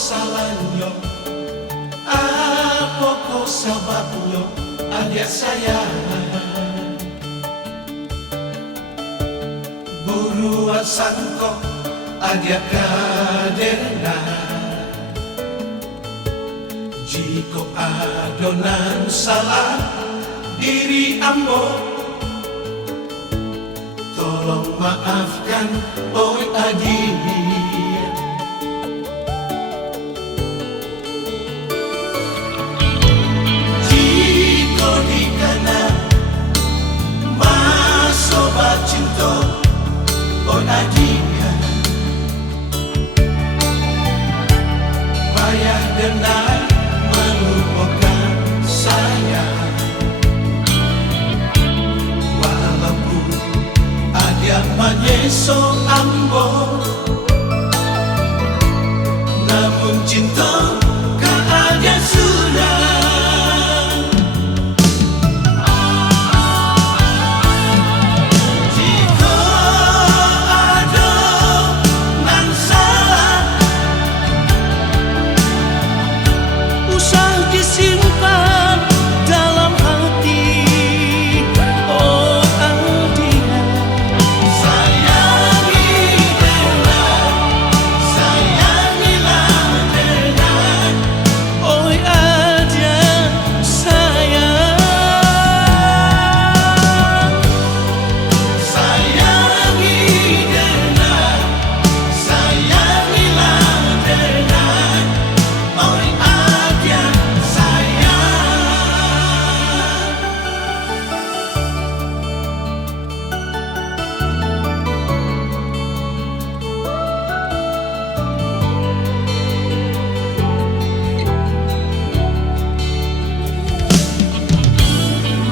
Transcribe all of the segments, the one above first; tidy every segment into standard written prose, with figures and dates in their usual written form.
salahnya, apa kau sebabnya, adik sayang. Buruan sangkok adik kaderna, jika adonan salah diri ambo, tolong maafkan oi adik. Jika dikana masoba cinta oi adik, payah denai melupakan saya. Walaupun ada menyeso ambo, namun cinta kan ada sudah. Jika ada nan salah, usah disimpan dalam hati. Oh Adia, sayangi dengan, sayangilah dengan. Oh Adia sayang, sayangi dengan, sayangilah dengan. Oh Adia sayang.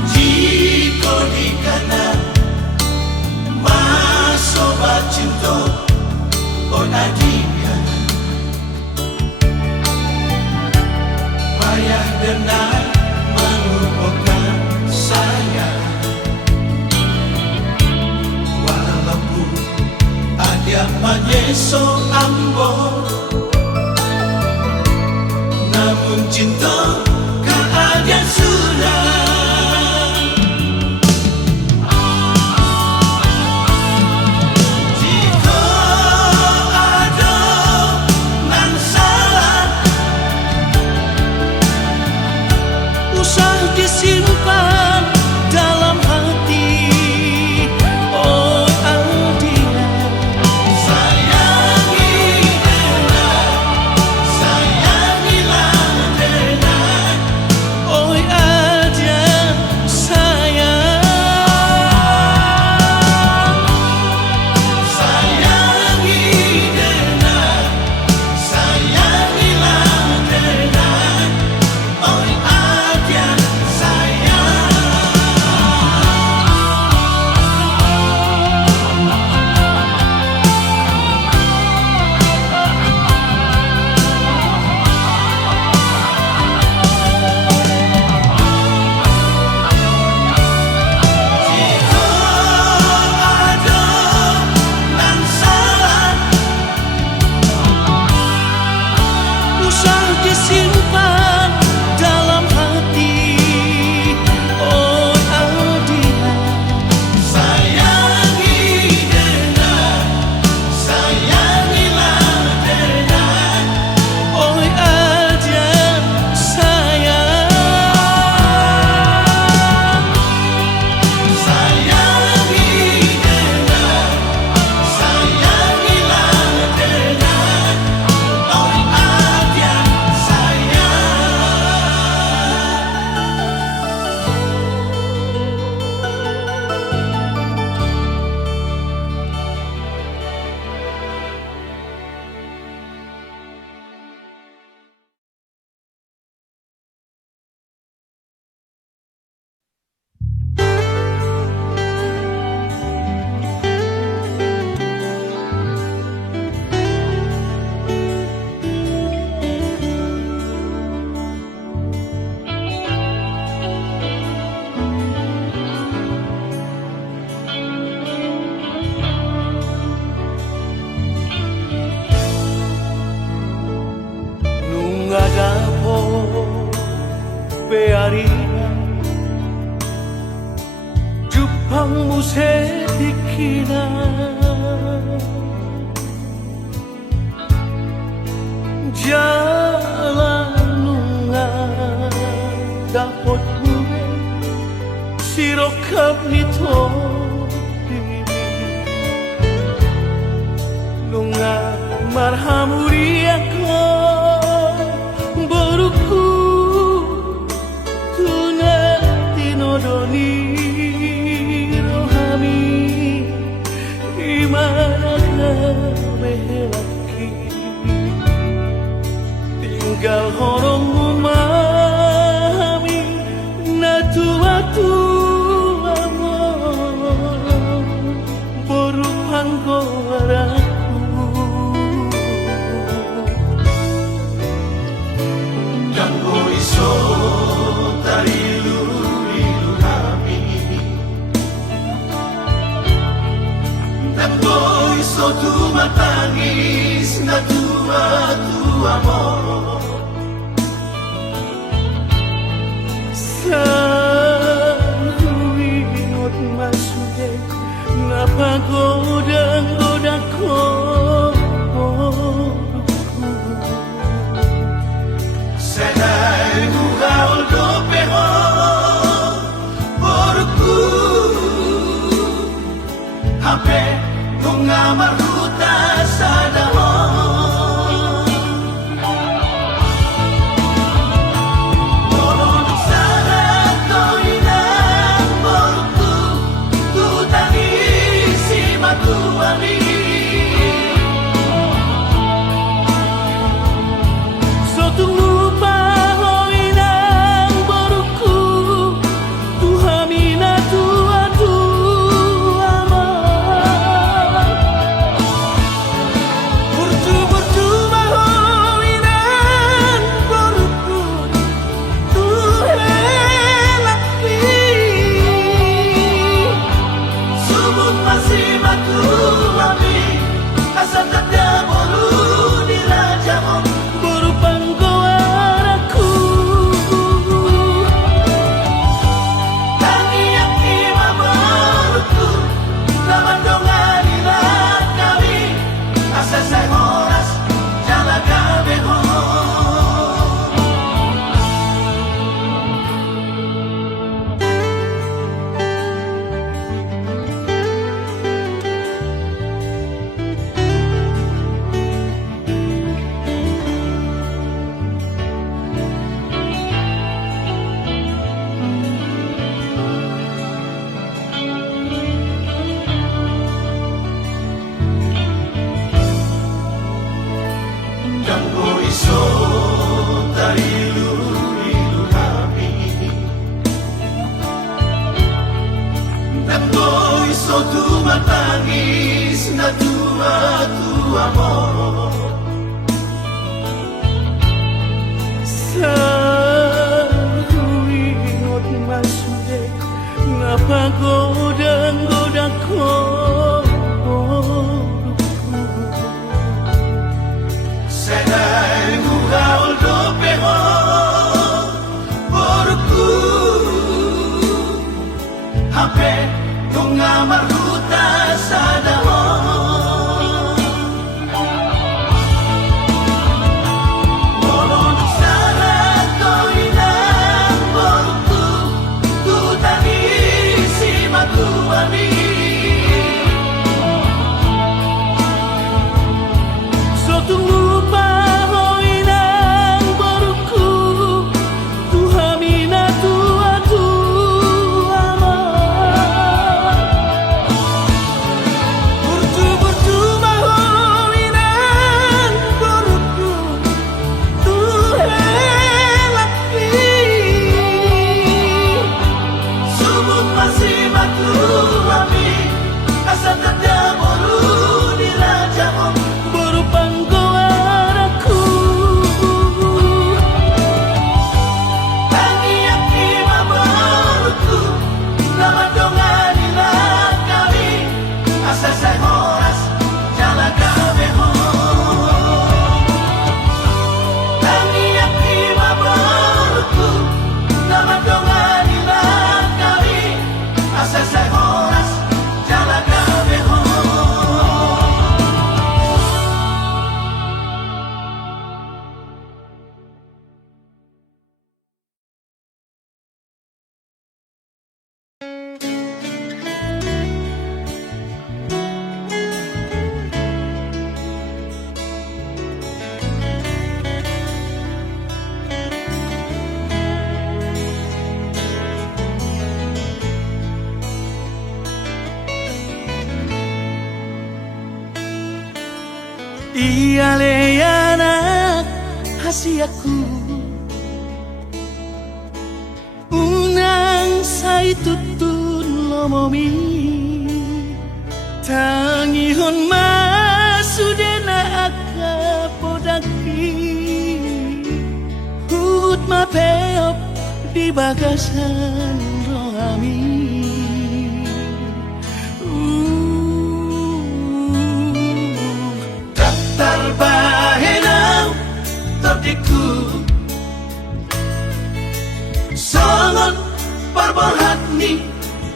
Jika dikana masoba cinta oh Adia, payah denai melupakan saya. Walaupun ada menyeso ambo, namun cinta kan ada sudah. Jika ada nan salah, usah disimpan dalam hati. Oh Adia, sayangi dengan, sayangilah dengan. khắp ni thô nunga marhamuri ako boruku tuna tinodoni rohami imana ka behelaki tinggal horong umami na tua-tua amor borupan koraku Ganggo iso tarilu-lilu kami Ganggo iso tumatangis na tua-tua amor Sa huwingot masudek napagoda-goda ko Sedai bugaul do peho porku Hape nunga maruta sa dahon Tu matangis na tua-tua amor Sa huwingot masudek napagoda-goda ko Sedai bugaul do peho porku Hape nunga maruta sa dahon Molon sana ko inang porku Tu tanisi Iya le anak hasiaku unang say tutun lomomi tangihon masudena akapodaki hut mapeop di bagasan rohami daftar bahenau todiku sangat parbahat ni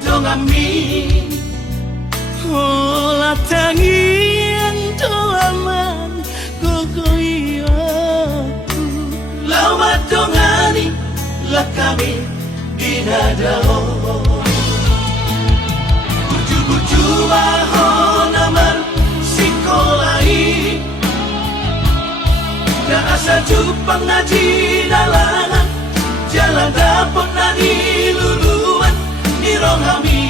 dongami olah tangian doaman gogoiyaku lawat dongani lah kami dinadao buju-buju mahon aman sikolai da asa jupang ngaji dalangan jalan dapot na niluluan ni rohami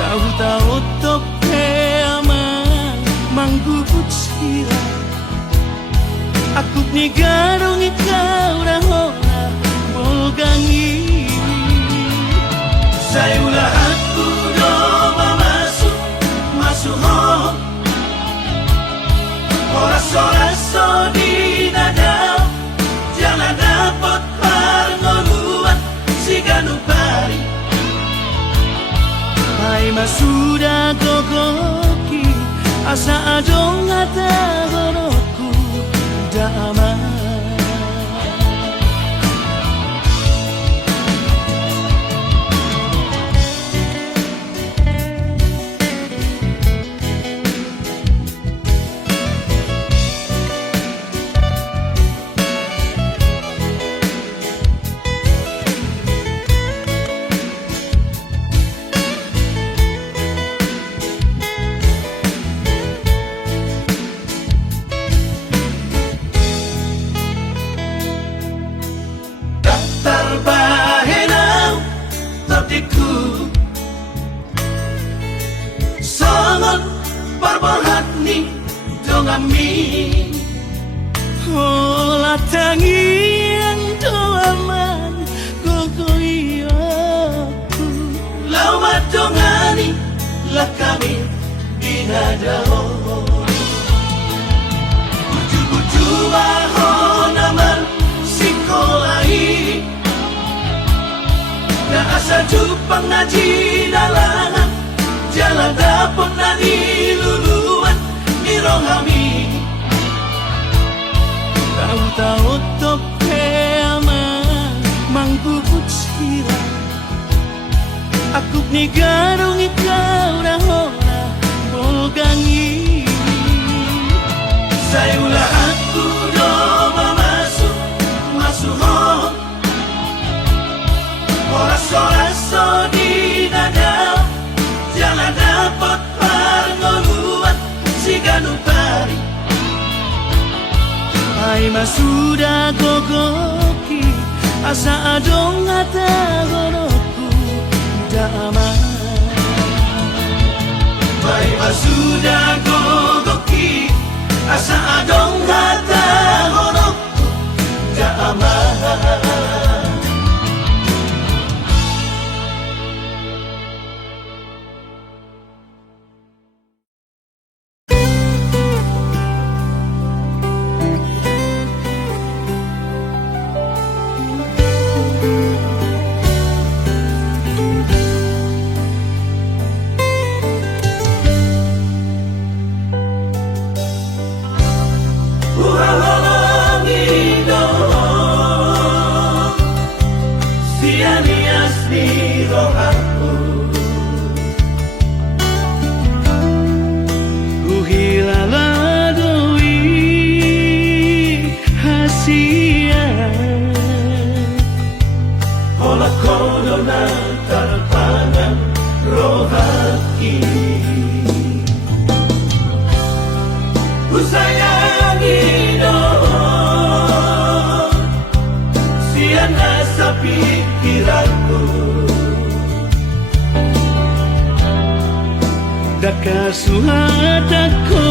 tahu-tahu toke aman manggubut sila aku ni garung ikaw rahona bolgangi saya ulah aku doa masuk ho oras-oras di nadao jangan dapat pangoluan si ganupari Hai masuda gogoki asa adong ata horoku damai sangat parbahat ni dongami olah tangian doaman gogoiyaku lawat dongani lah kami dinadao buju-buju mahon aman sikolai da asa jupang ngaji dalangan jalan dapot na niluluan ni rohami tahu-tahu toke aman manggubut sila aku ni garung ikaw rahona bolgangi saya ulah aku doa masuk ho oras-oras di nadao jangan dapat pangoluan si ganupari Hai masuda gogoki asa adong ata horoku damai Hai masuda gogoki asa adong ata horoku damai Dakar suhataku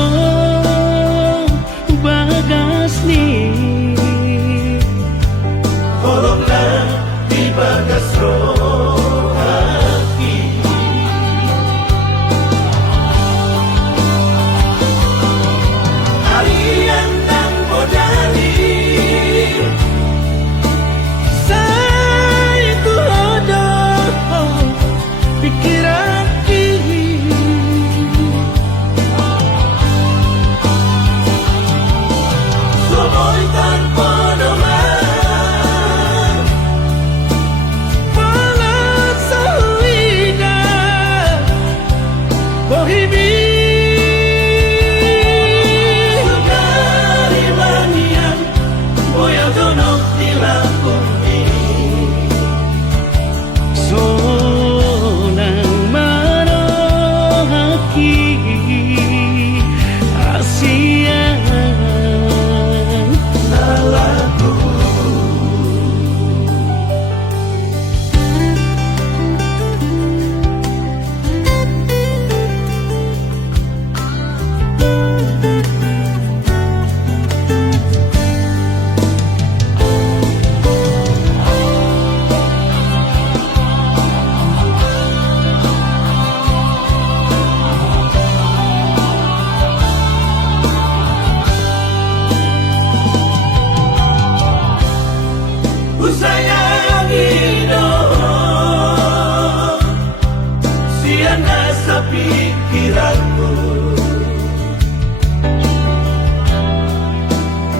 pikiranku.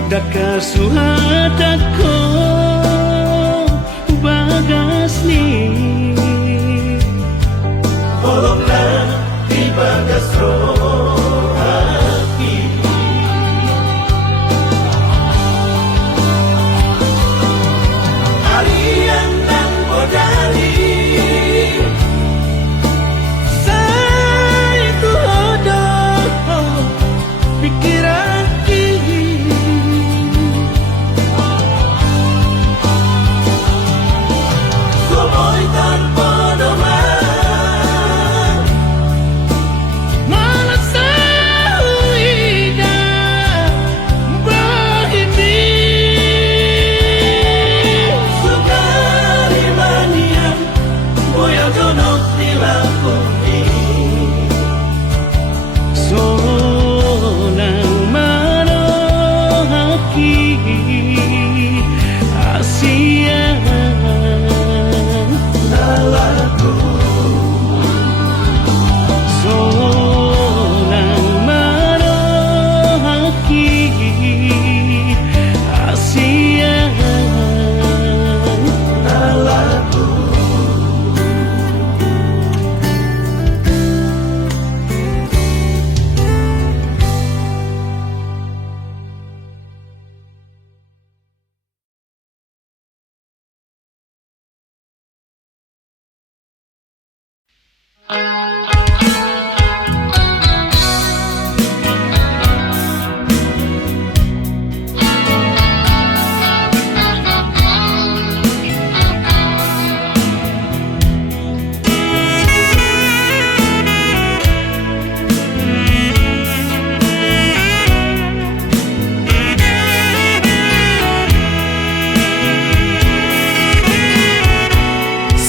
Daka suhatako bagas ni bolonglah di bagas roh hati. Harian dan bodari saya tu hodoh pikiran kini. Komoy tanpa doman malasawin na bahimi. Sukari manian boya donok nila kumi. Sonang manohaki asian nalaku. Sonang manohaki asian nalaku.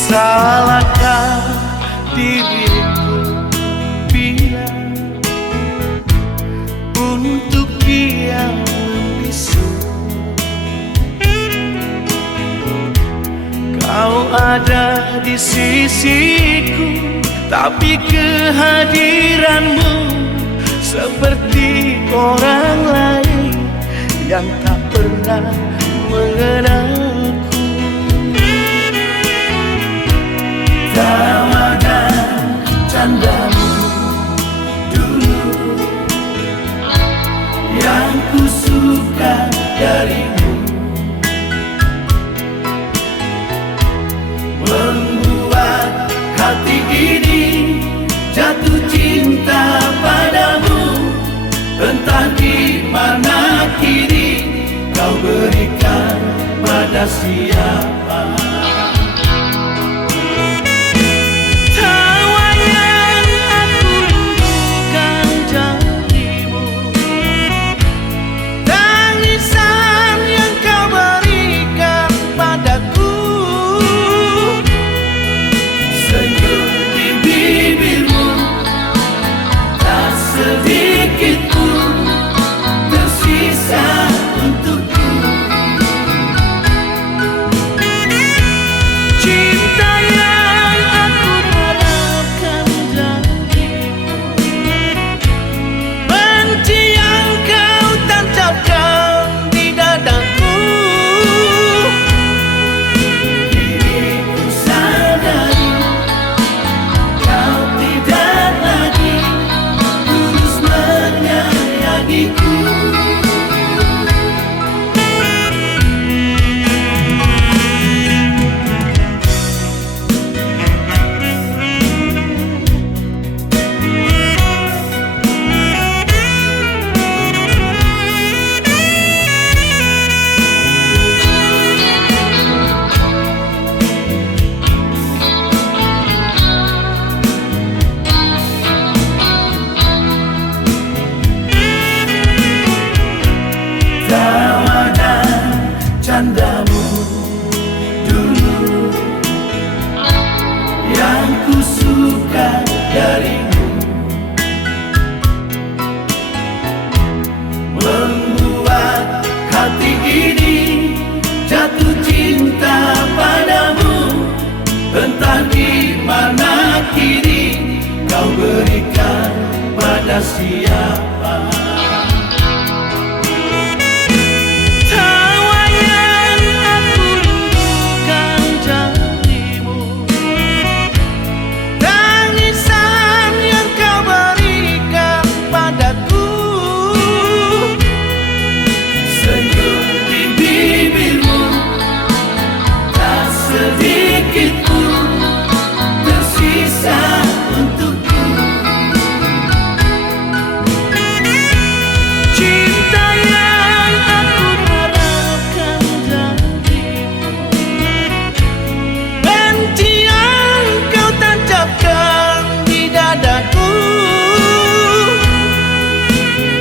Salahkah diriku bila untuk dia membisu? Kau ada di sisiku, tapi kehadiranmu seperti orang lain yang tak pernah mengenalku. Tawa dan candamu dulu yang ku suka darimu, membuat hati ini jatuh cinta padamu. Entah di mana kini kau berikan pada siapa. siapa. Tawa yang aku rindukan darimu, tangisan yang kau berikan padaku, Senyum di bibirmu, tak sedikit pun tersisa untukku. cinta yang aku harapkan darimu, benci yang kau tancapkan di dadaku.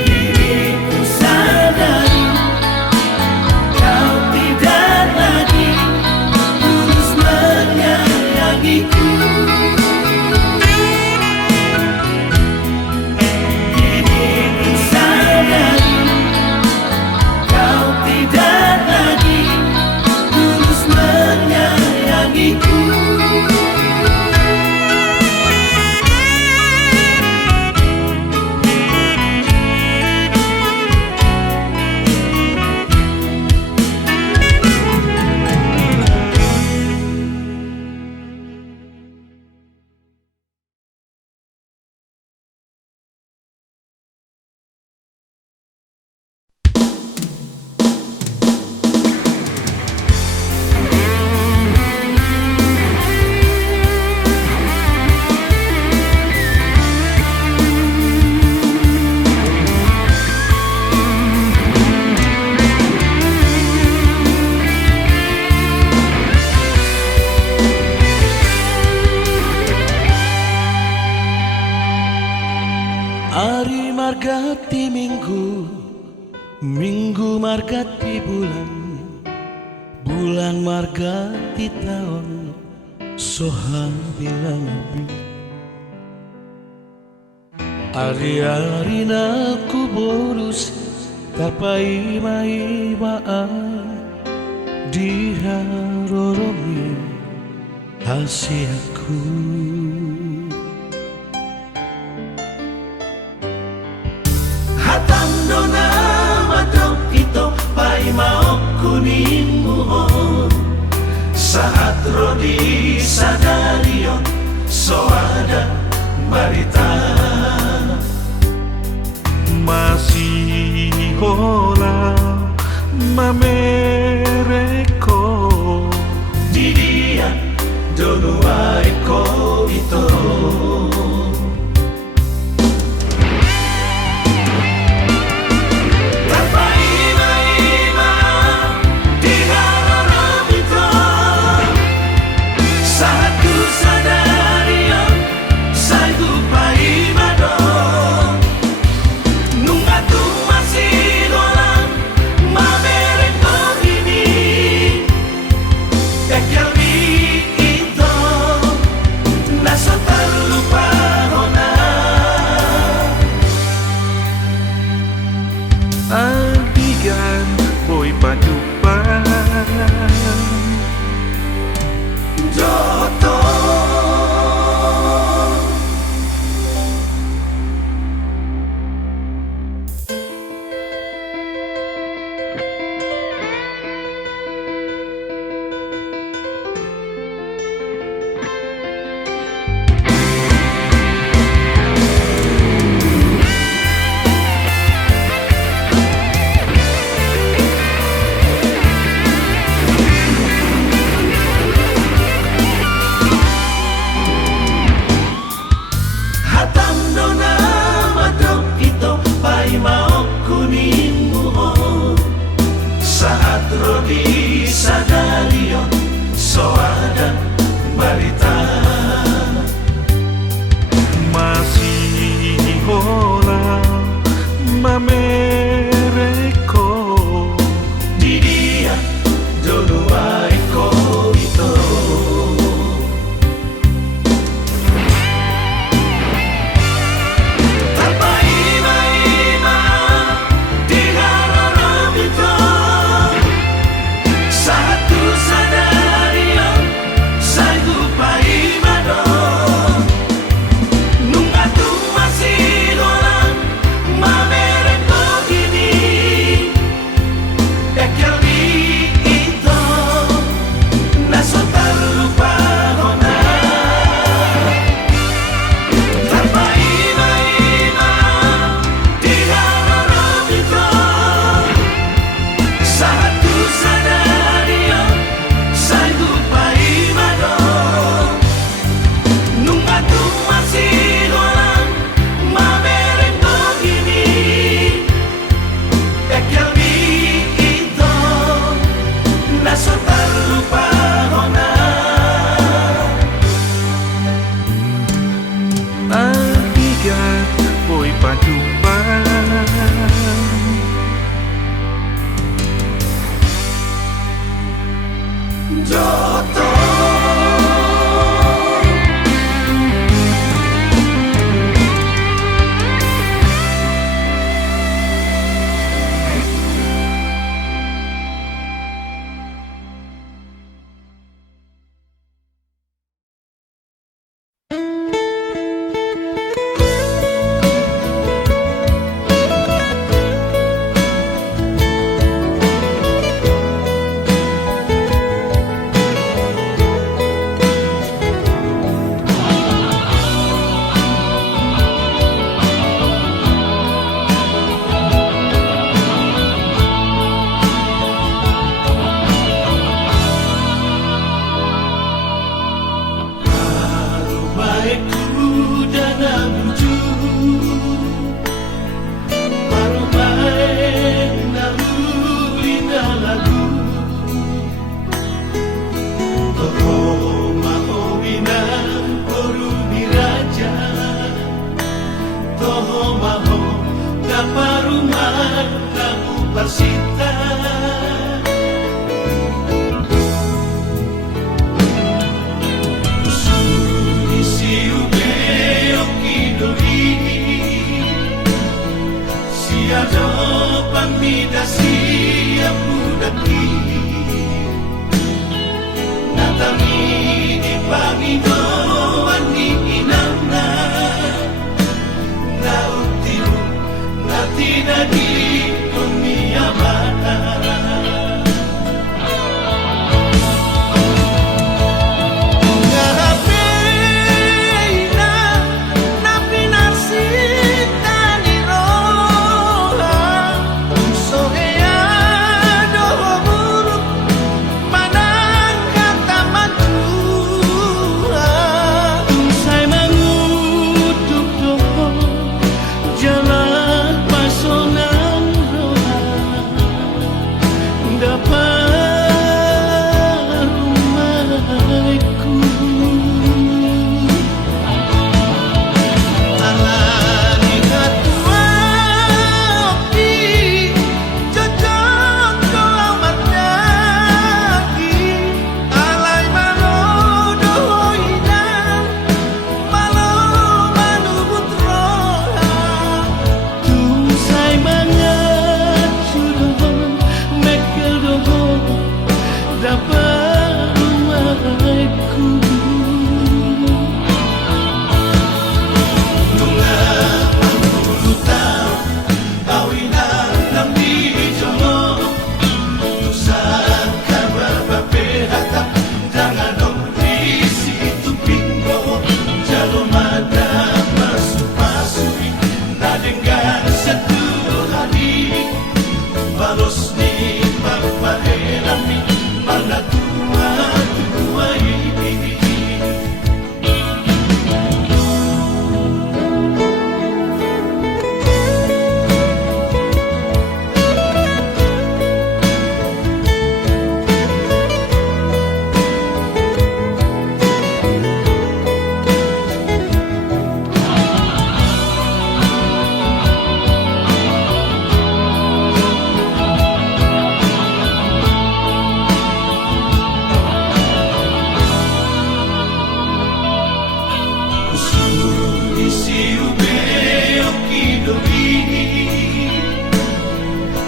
Diriku sadari kau tidak lagi tulus menyayangiku. Diriku sadari kau tidak lagi tulus menyayangiku. Hari margati minggu, minggu margati bulan, bulan margati tahun, soha bilang bi. Hari-hari naku bolus tapai mai baan di haroromi hasiaku. Hatang dona madok ito pai maok kuning muhon. Saat rodi sadarion so ada barita. Masih hola mamereko Di dia donua eko ito. Albigan boy padupan Joto Rodi sadalion so ada barita. masih hola mamereko Di dia donua eko ito. hari-hari Siado pamida siap budaki Natami di pangido ani inamna Nautiru natina di kumiyamana Balos ni papahelami mana tua ini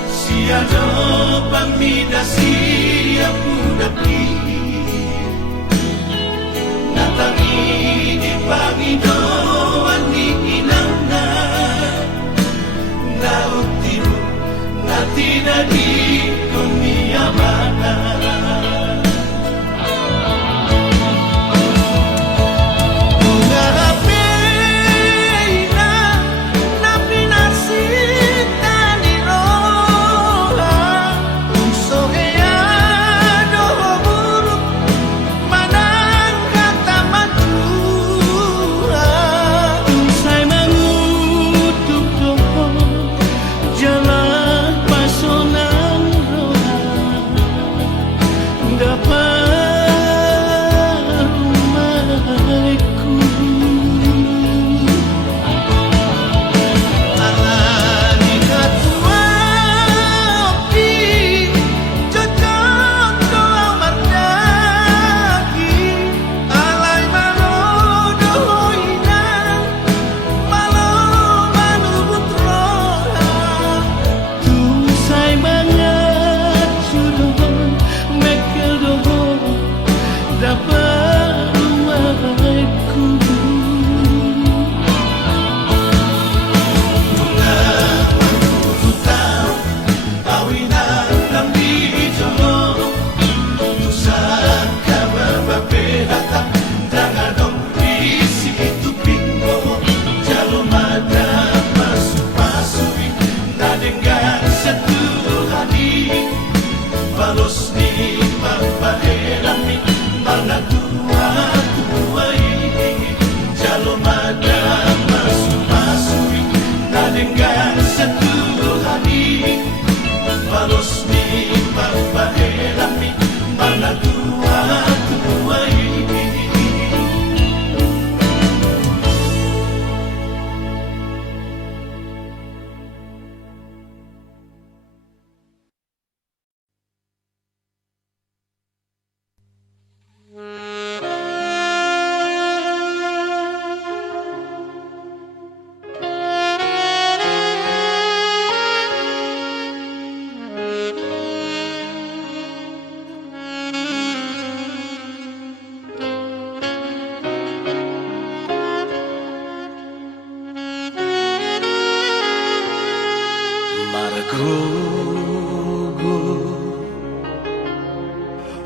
Siado pamida siap budaki Natangi di pangido ani inamna Nautiru natina di kumiyamana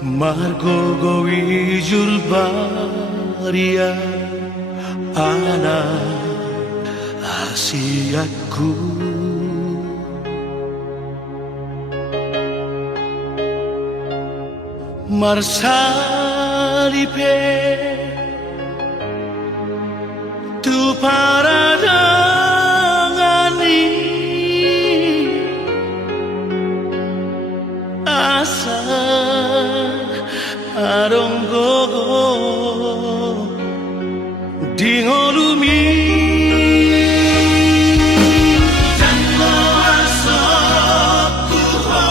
Margogo ijul baria anak Asiaku Marsalipe tu paradangani asa aronggogo dingolumi jango asoku ho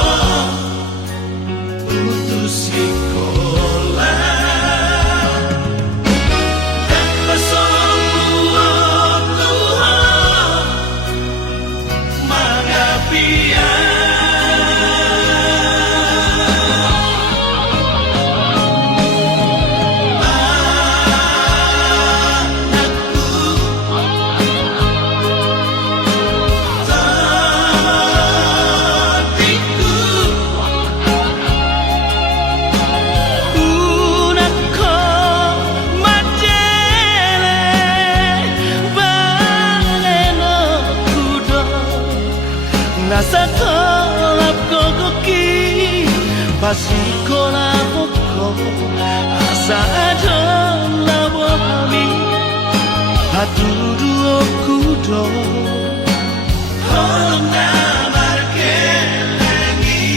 putus sekolah dan pasoku aku ho magapia Nasa kolap kokoki pasikola poko asa adon labo kami hatudu okudo holong namar kelengi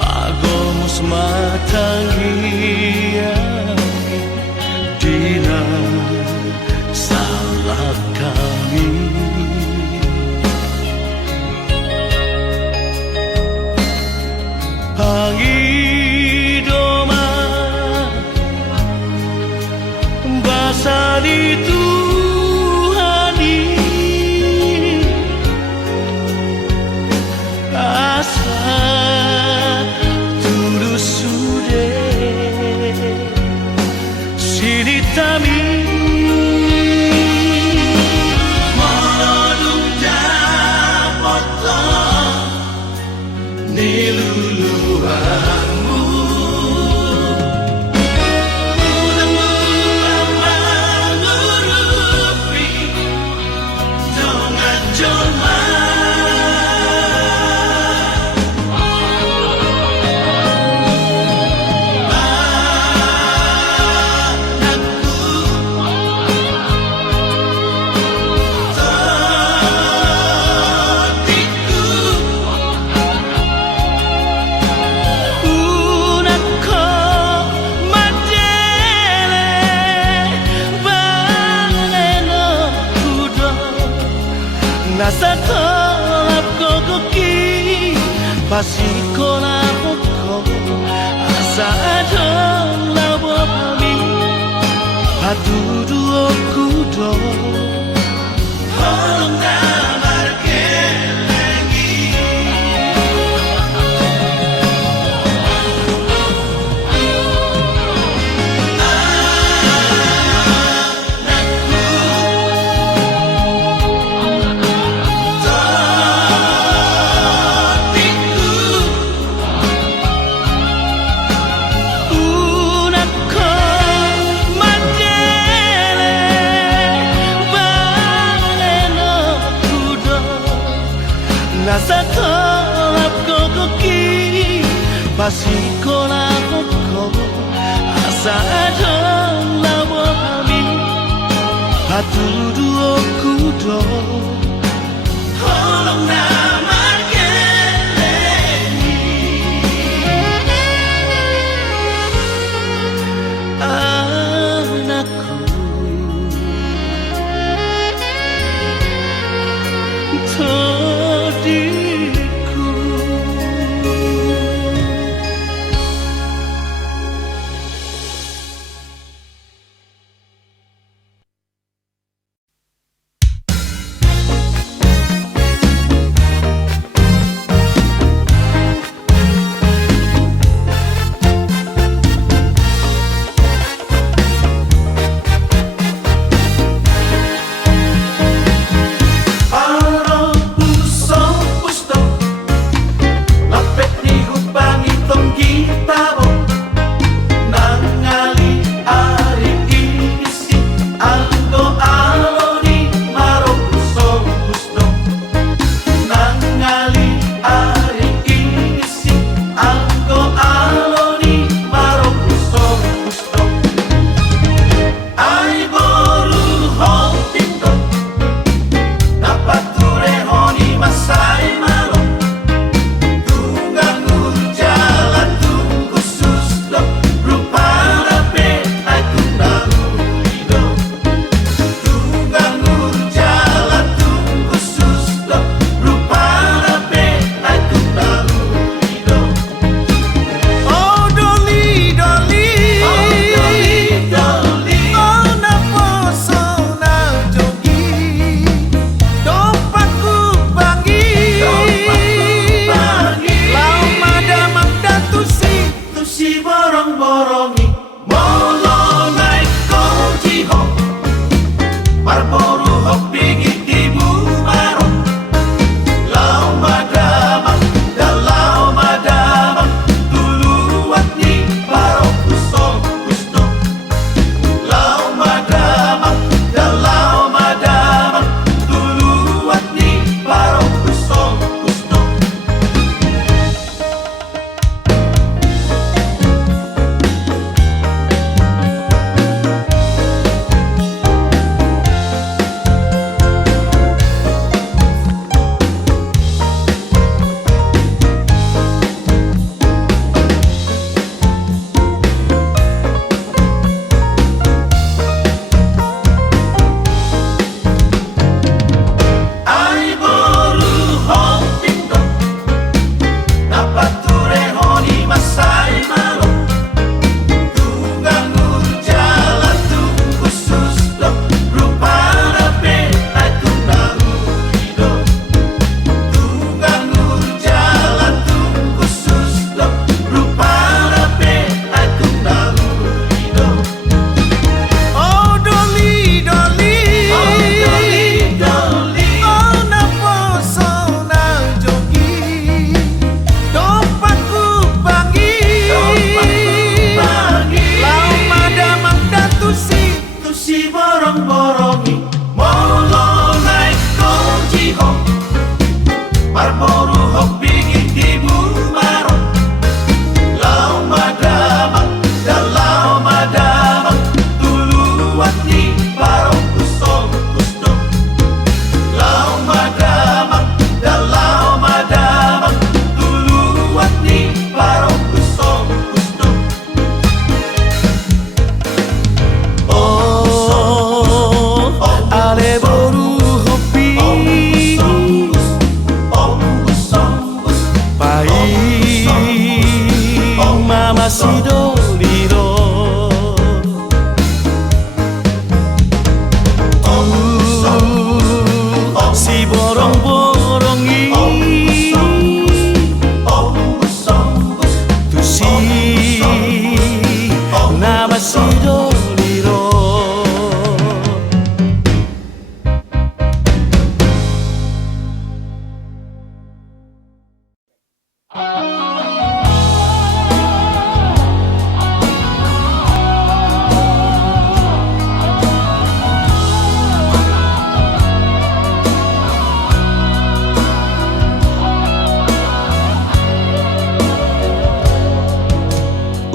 Agomos matangia dina salah kami pangidoma basani Tuhani asa Tami Molodung dapotong niluluanmu Udang lama ngurupi Dongat jolma Nasa kolap kokoki pasikola poko asa adon labo kami hatudu okudo holong namar kelengi Nasa kolap kokoki pasikola poko asa adon labo kami hatudu okudo holong namar kelengi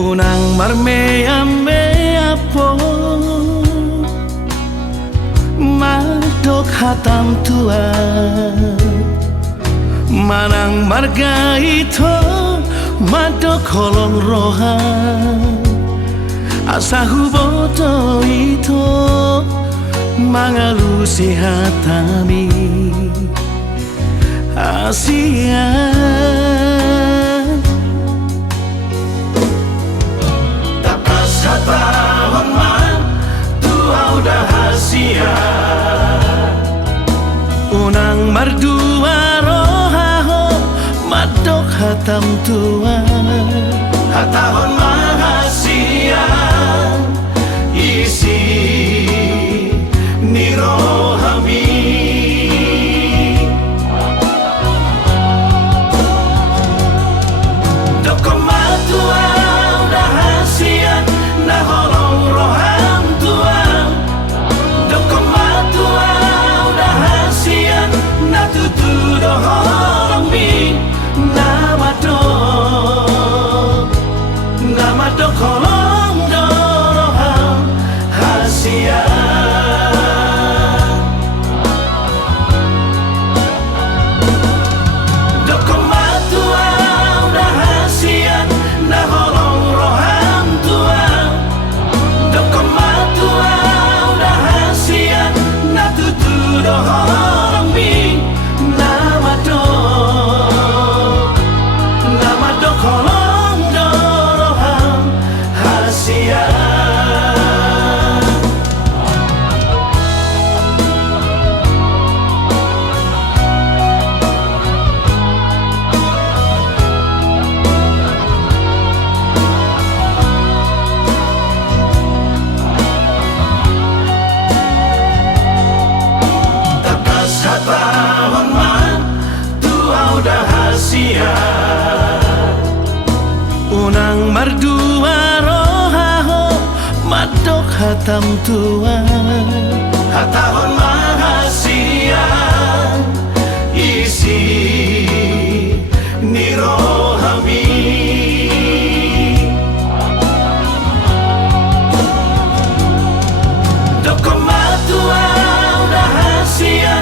unang marmea mea po madok hatam tua manang marga ito madok kolong roha asa huboto ito mangalu sehatami Asia tapas tahun man tua udah hasia unang mardua rohaho madok hatam tua hatahon mahasia isi nirohami dokomatua udah hasia na holong roham tua dokomatua udah hasia na tutu doholong mi nama do kolong doroham hasia dokomatua udah hasia na holong roham tua dokomatua udah hasia na tutu doholong mi nama do kolong doroham hasia tapas hatahon man tua udah hasia unang mardua rohaho madok hatam tua hatahon mahasia isi nirohami dokomatua udah hasia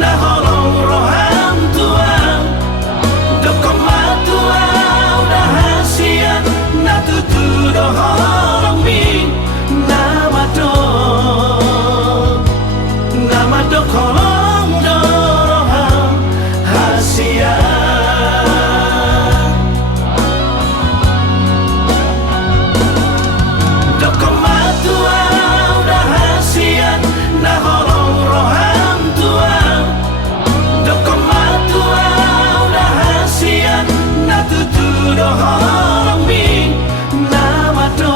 na holong roham tua dokomatua udah hasia na tutu doholong mi nama do kolong doroham hasia dokomatua udah hasia na holong roham tua dokomatua udah hasia na tutu doholong mi nama do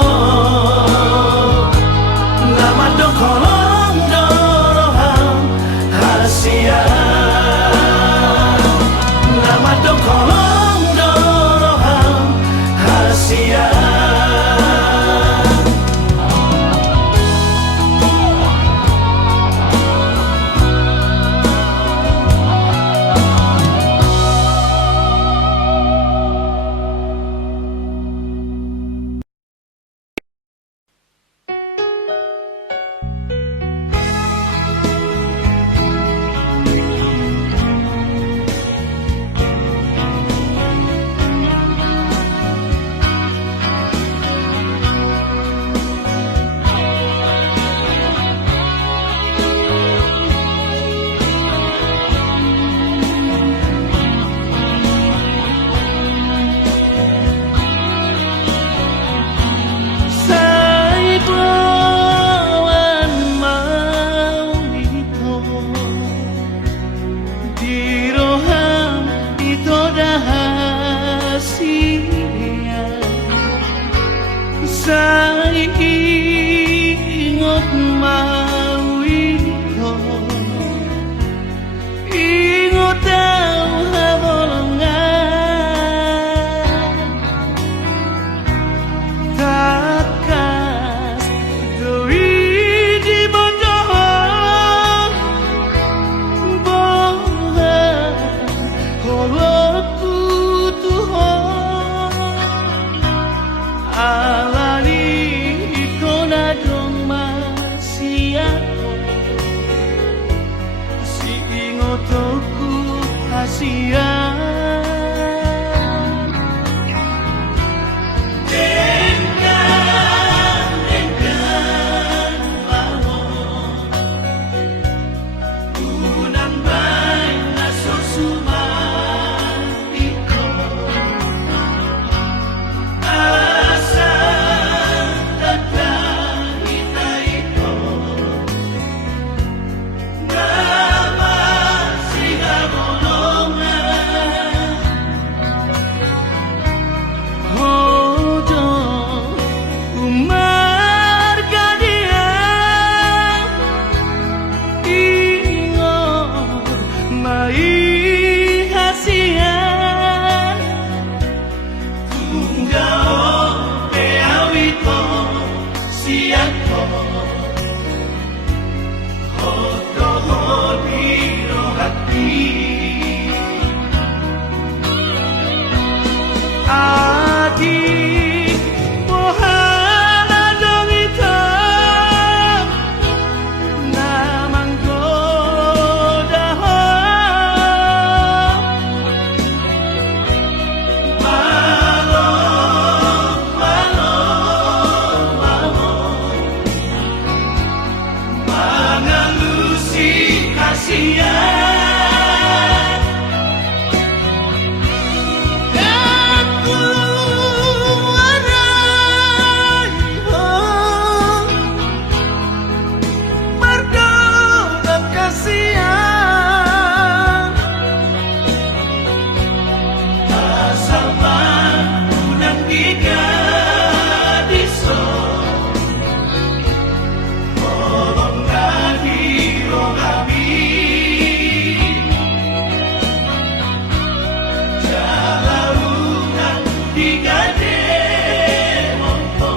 digade mongko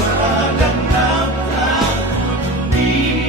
bagang nafta di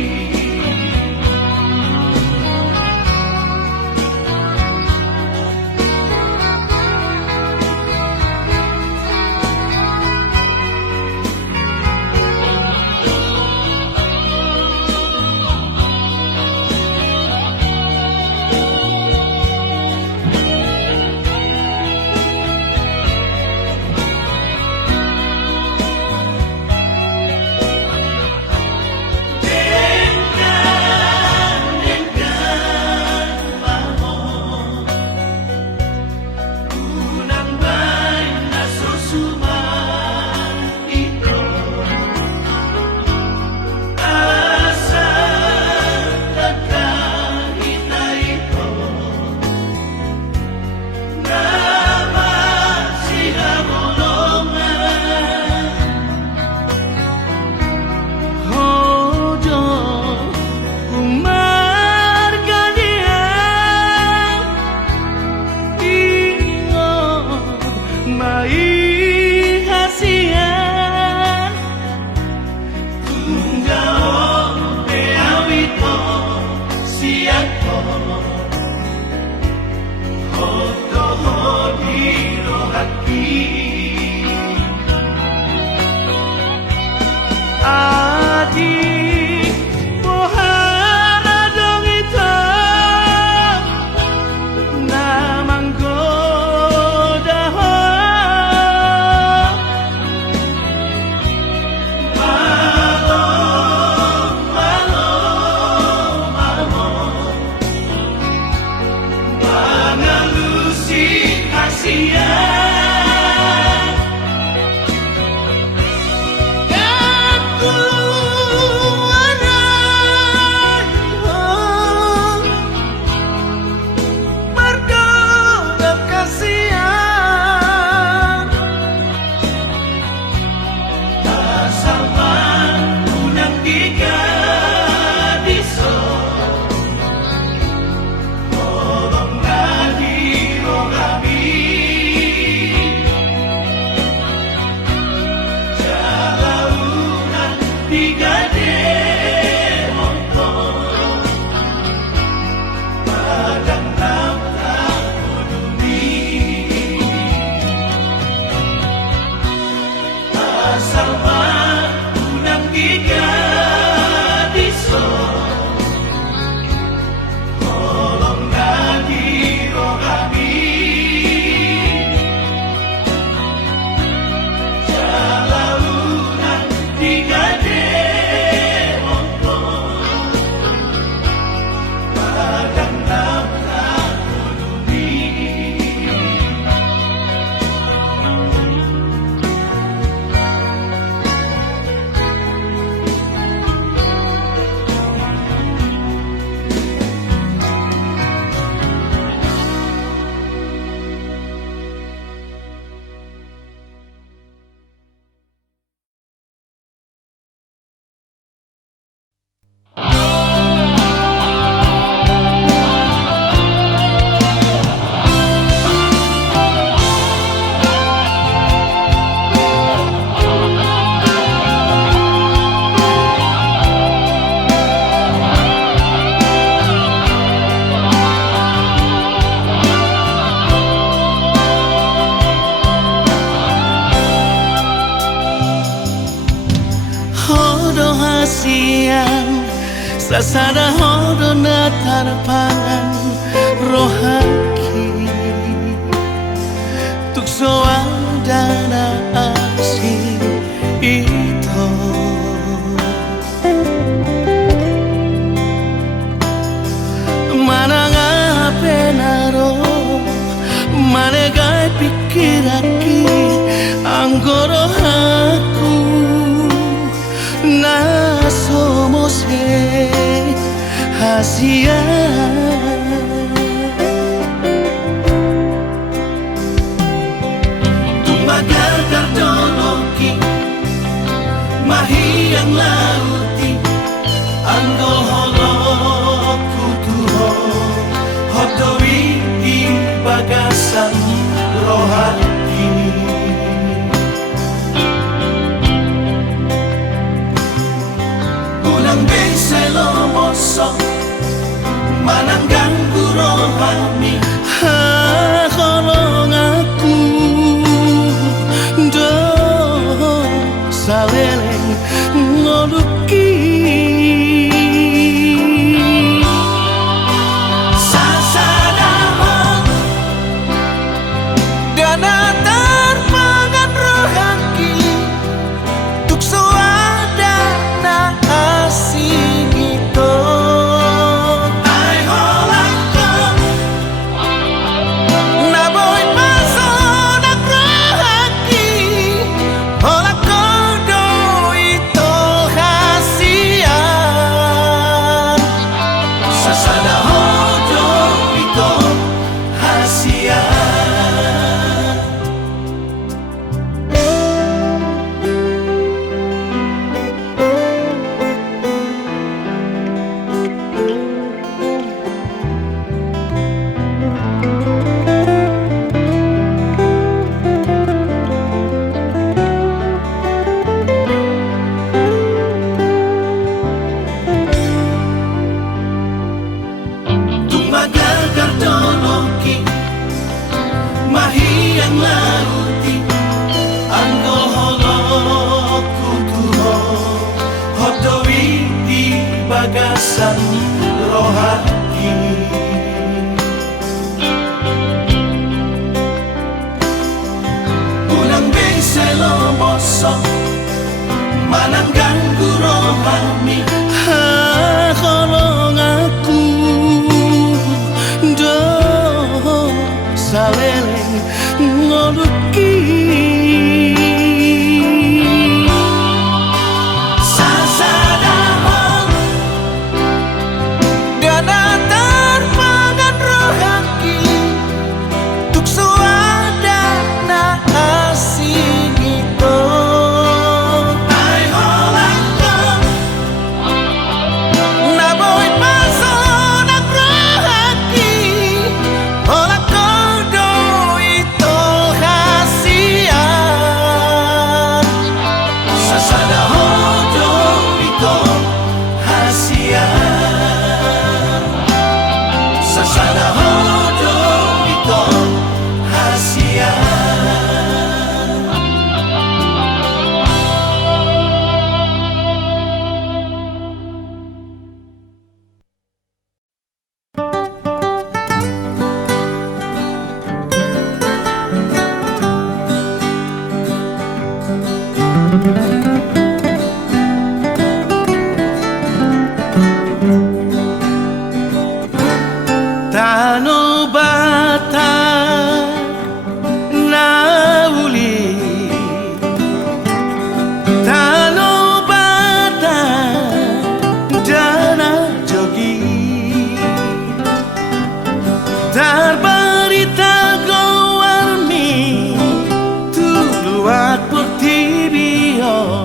Sasada hodo na tarpangan rohaki Tukso dana asing ito Mananga penaro Manegai pikiraki Anggoro aku Na somos hasia Tumbaga kardoloki Mahiyang lauti Anggo holo kutuho Hodowi iba bagasan rohani. Ulang bensai lomosok mananggang rohani. Kolong aku do saleleng ngoluki sasadahon dana terpangan rohaki tuk soada na asing itu. Mahiyang lauti anggo holok kutuho hodowi di bagasan rohani. Ulang bensai lomosok mananggang rohani. Kolong aku do saleleng ngoluki sasadahon dana terpangan rohaki tuk soada na asing itu. Ai holakong naboy pasonak rohaki holak Tano bata nauli, tano bata dana jogi, tarbarita gowarmi tuluat putibio.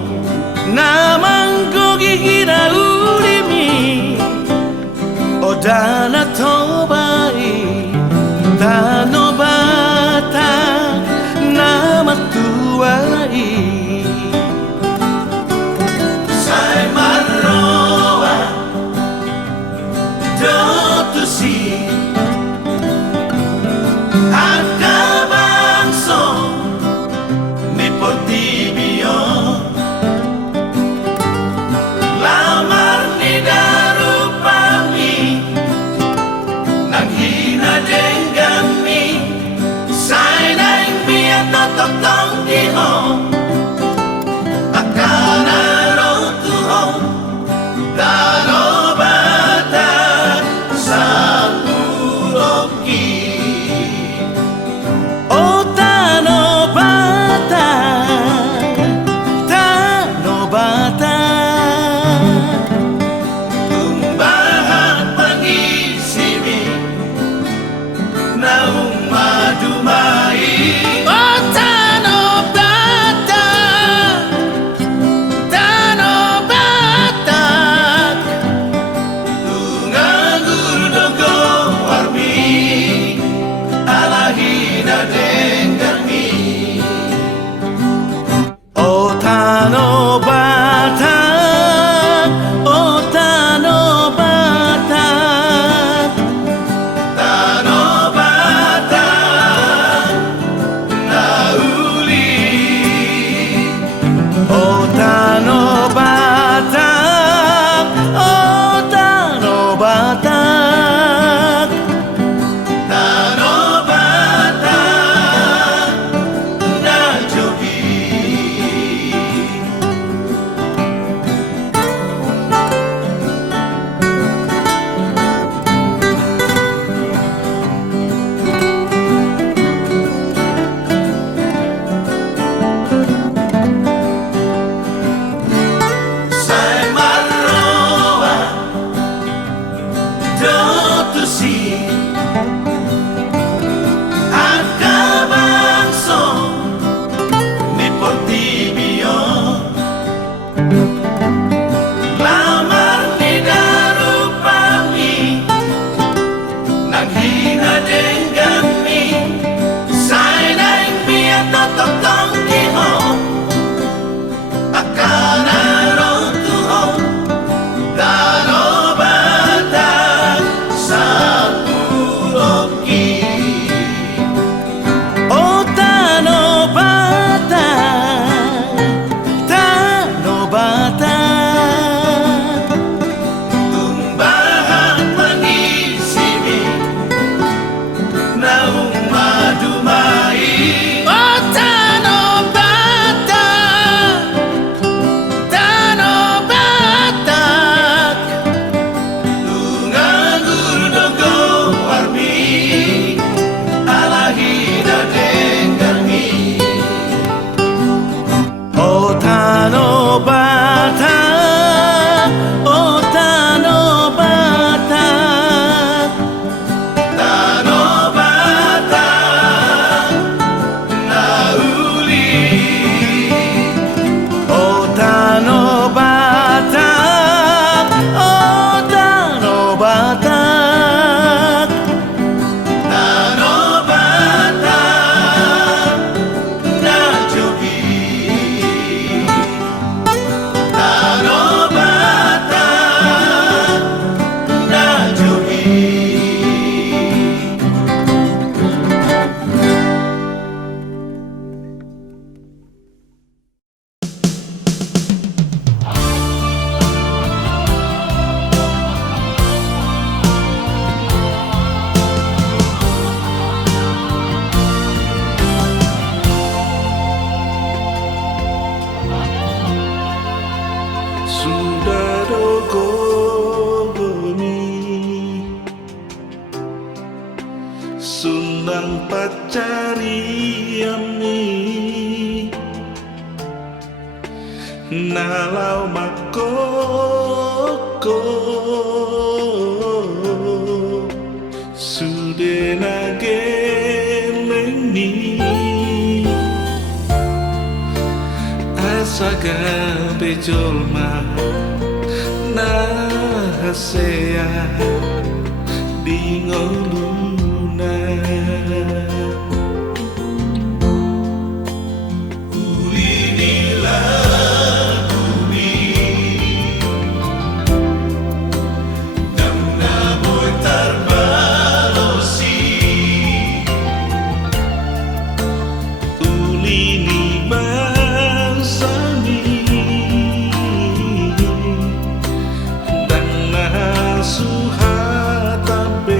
hina denggangi Ota no batak, ota no batak, Tano batang na uli ota no batak, ota no batak. Tano batang na jogi Sai marroa dotusi Akabangso ni Portibio Lamar ni darupami Naghina denggami Sai naing miya tototong iho Akana rotuho Dano batang sa puloki Ota no batak, ta no batak. Tumbahan mangisimi na umadumai Ota no batak, ta no batak. Lungangurudogo warmi alahida denggangi Ota no batak, ota no batak. Tano batang na uli Ota no batak, ota no batak. Tano batang na jogi Tano batang na jogi Sudah dogomi Sunang pacariami Nalau makoko Sude nageleni Asaga bejolma Nahasea di ngoluna Ulinilah bumi Namna boy tarbalosi Ulini bangsani Dan nasuhatabe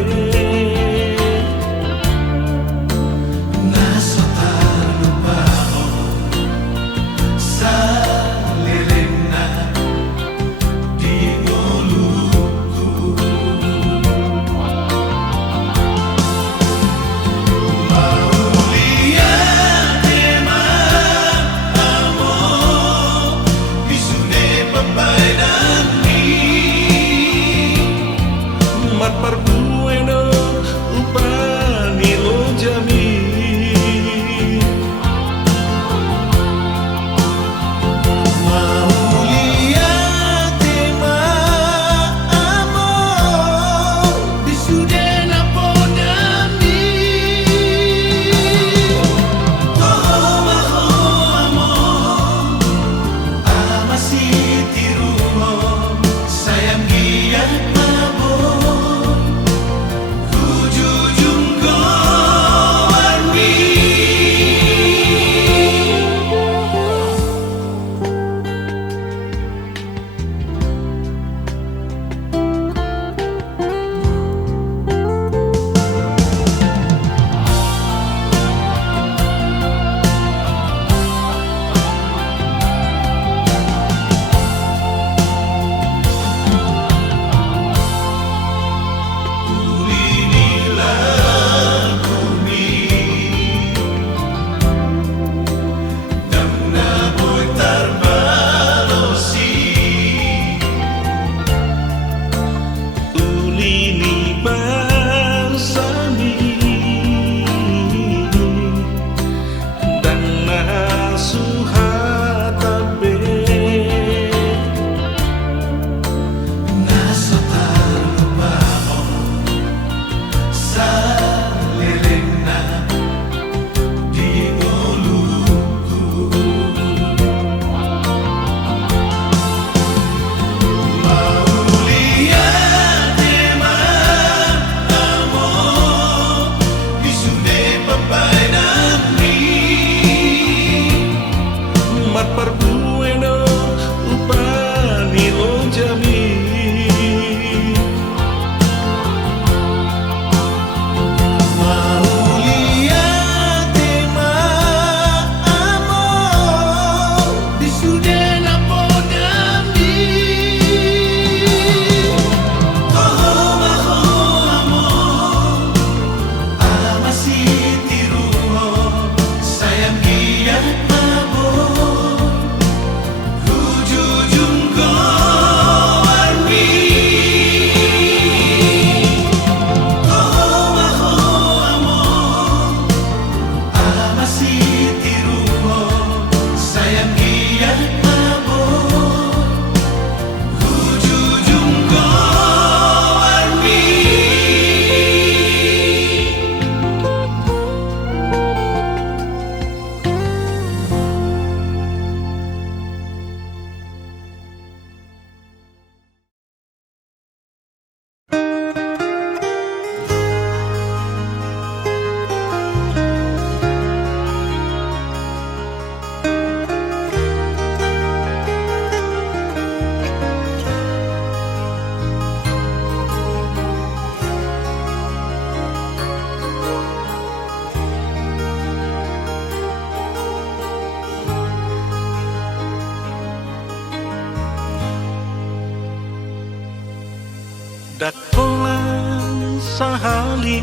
Dakolan sahali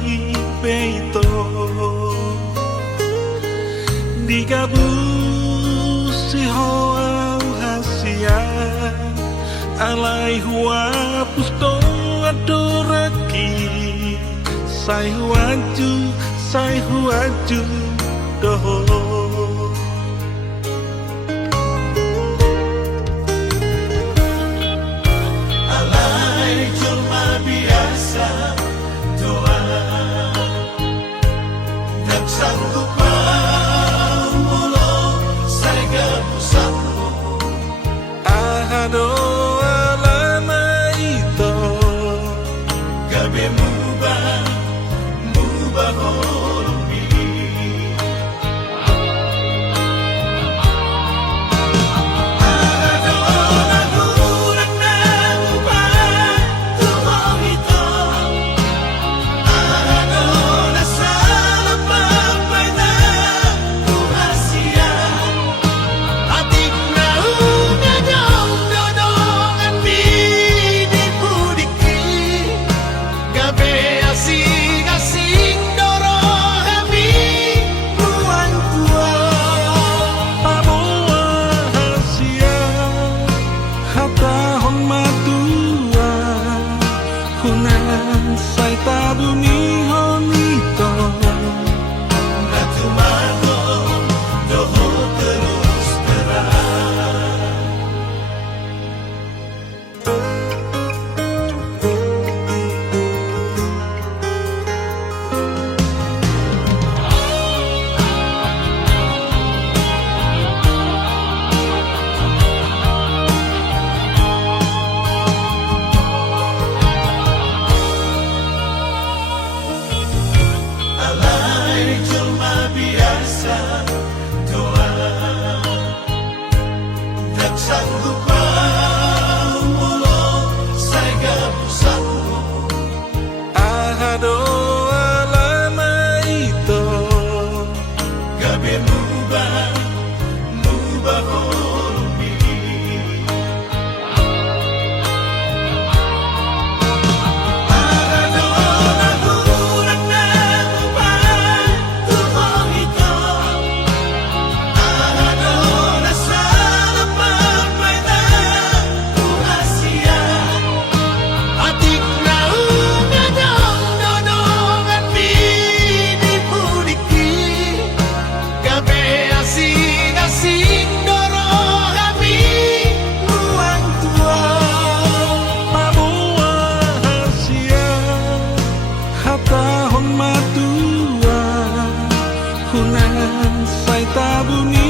peito digabus si hoa hasia alai hua pusto adoraki sai huaju doho sanggup pamulo saya pusatmu ahado alama ito gabe mubah holumbi ahado nagurang na mubah tuhong ito ahado nasa sai tabuni honito natumano doho terus terang sanggup pamulo saya pusatmu ahado alama ito gabe mubah holumbi ahado nagurang na mubah tuhong ito ahado nasa tahun matua hunan sai tabuni